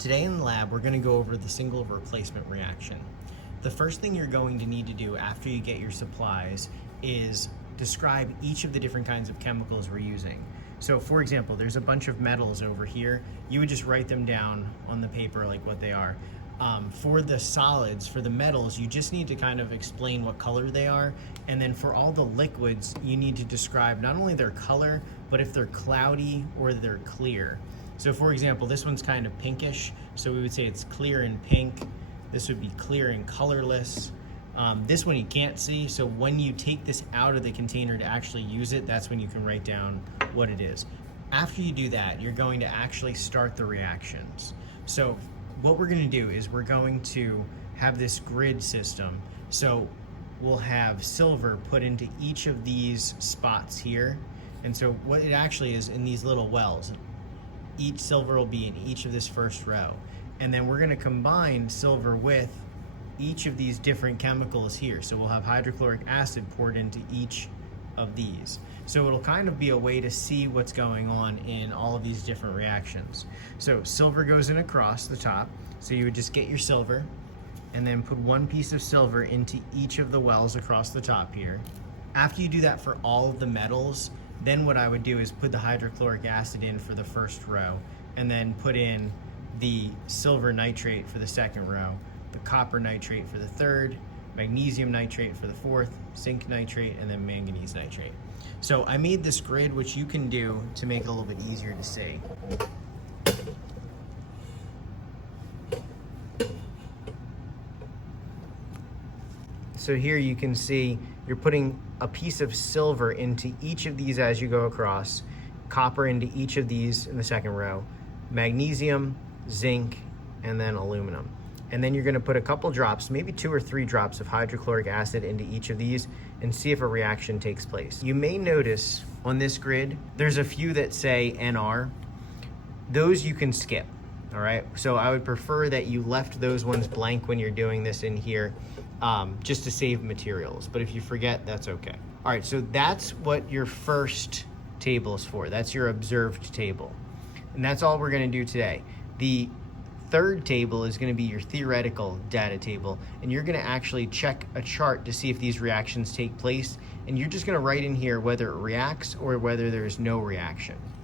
Today in the lab, we're going to go over the single replacement reaction. The first thing you're going to need to do after you get your supplies is describe each of the different kinds of chemicals we're using. So for example, there's a bunch of metals over here. You would just write them down on the paper like what they are. For the solids, for the metals, you just need to kind of explain what color they are. And then for all the liquids, you need to describe not only their color, but if they're cloudy or they're clear. So for example, this one's kind of pinkish, so we would say it's clear and pink. This would be clear and colorless. This one you can't see, so when you take this out of the container to actually use it, that's when you can write down what it is. After you do that, you're going to actually start the reactions. So what we're going to do is we're going to have this grid system. So we'll have silver put into each of these spots here. And so what it actually is in these little wells, each silver will be in each of this first row. And then we're going to combine silver with each of these different chemicals here. So we'll have hydrochloric acid poured into each of these. So it'll kind of be a way to see what's going on in all of these different reactions. So silver goes in across the top. So you would just get your silver and then put one piece of silver into each of the wells across the top here. After you do that for all of the metals, then what I would do is put the hydrochloric acid in for the first row and then put in the silver nitrate for the second row, the copper nitrate for the third, magnesium nitrate for the fourth, zinc nitrate, and then manganese nitrate. So I made this grid, which you can do to make it a little bit easier to see. So here you can see you're putting a piece of silver into each of these as you go across, copper into each of these in the second row, magnesium, zinc, and then aluminum. And then you're going to put a couple drops, maybe 2 or 3 drops of hydrochloric acid into each of these and see if a reaction takes place. You may notice on this grid, there's a few that say NR. Those you can skip, all right? So I would prefer that you left those ones blank when you're doing this in here, just to save materials. But if you forget, that's okay. All right, so that's what your first table is for. That's your observed table. And that's all we're going to do today. The third table is going to be your theoretical data table, and you're going to actually check a chart to see if these reactions take place, and you're just going to write in here whether it reacts or whether there's no reaction.